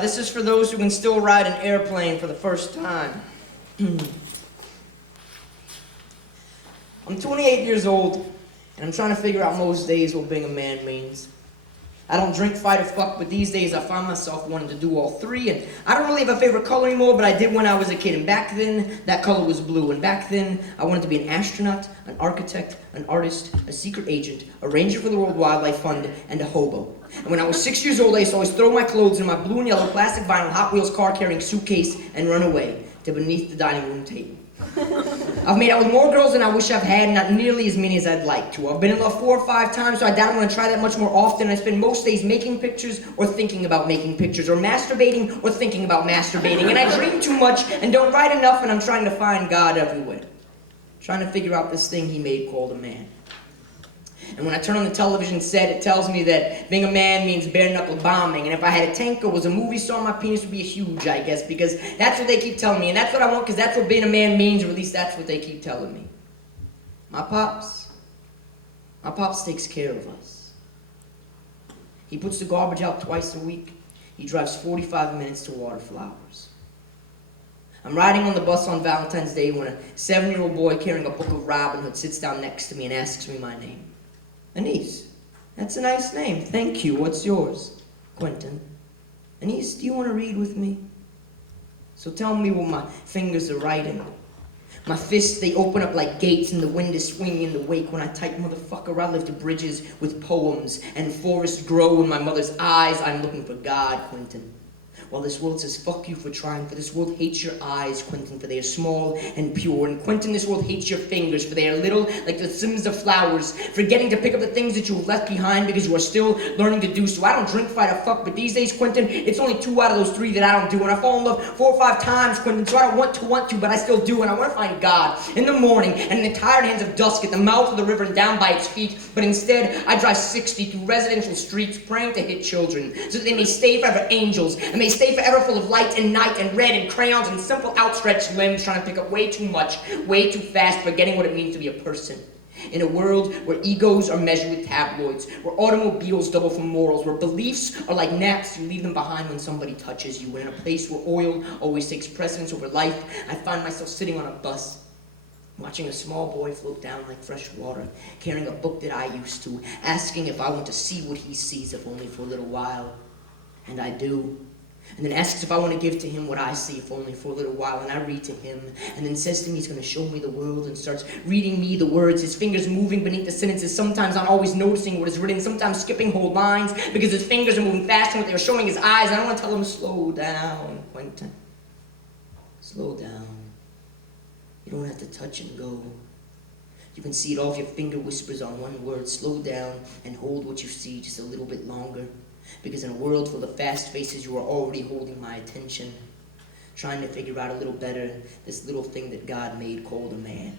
This is for those who can still ride an airplane for the first time. I'm 28 years old, and I'm trying to figure out most days what being a man means. I don't drink, fight, or fuck, but these days I find myself wanting to do all three, and I don't really have a favorite color anymore, but I did when I was a kid, and back then, that color was blue, and back then, I wanted to be an astronaut, an architect, an artist, a secret agent, a ranger for the World Wildlife Fund, and a hobo. And when I was 6 years old, I used to always throw my clothes in my blue and yellow plastic vinyl Hot Wheels car-carrying suitcase and run away to beneath the dining room table. I've made out with more girls than I wish I've had, not nearly as many as I'd like to. I've been in love 4 or 5 times, so I doubt I'm going to try that much more often. I spend most days making pictures or thinking about making pictures, or masturbating or thinking about masturbating. And I dream too much and don't write enough, and I'm trying to find God everywhere. Trying to figure out this thing he made called a man. And when I turn on the television set, it tells me that being a man means bare-knuckle bombing. And if I had a tank or was a movie star, my penis would be huge, I guess, because that's what they keep telling me. And that's what I want, because that's what being a man means, or at least that's what they keep telling me. My pops takes care of us. He puts the garbage out twice a week. He drives 45 minutes to water flowers. I'm riding on the bus on Valentine's Day when a 7-year-old boy carrying a book of Robin Hood sits down next to me and asks me my name. Anise, that's a nice name. Thank you. What's yours? Quentin. Anise, do you want to read with me? So tell me what my fingers are writing. My fists, they open up like gates and the wind is swinging in the wake. When I type, motherfucker, I live to bridges with poems and forests grow in my mother's eyes. I'm looking for God, Quentin. While this world says, fuck you for trying, for this world hates your eyes, Quentin, for they are small and pure. And Quentin, this world hates your fingers, for they are little like the stems of flowers, forgetting to pick up the things that you have left behind because you are still learning to do so. I don't drink, fight, or fuck, but these days, Quentin, it's only 2 out of those 3 that I don't do. And I fall in love 4 or 5 times, Quentin, so I don't want to, but I still do. And I want to find God in the morning and in the tired hands of dusk at the mouth of the river and down by its feet. But instead, I drive 60 through residential streets praying to hit children so that they may stay forever angels and may stay forever full of light and night and red and crayons and simple outstretched limbs, trying to pick up way too much, way too fast, forgetting what it means to be a person. In a world where egos are measured with tabloids, where automobiles double for morals, where beliefs are like naps, you leave them behind when somebody touches you, and in a place where oil always takes precedence over life, I find myself sitting on a bus, watching a small boy float down like fresh water, carrying a book that I used to, asking if I want to see what he sees, if only for a little while. And I do. And then asks if I want to give to him what I see, if only for a little while. And I read to him, and then says to me he's going to show me the world, and starts reading me the words, his fingers moving beneath the sentences, sometimes not always noticing what is written, sometimes skipping whole lines, because his fingers are moving fast and what they are showing his eyes. And I want to tell him, slow down, Quentin. Slow down. You don't have to touch and go. You can see it all if your finger whispers on one word. Slow down and hold what you see just a little bit longer. Because in a world full of fast faces, you are already holding my attention, trying to figure out a little better this little thing that God made called a man.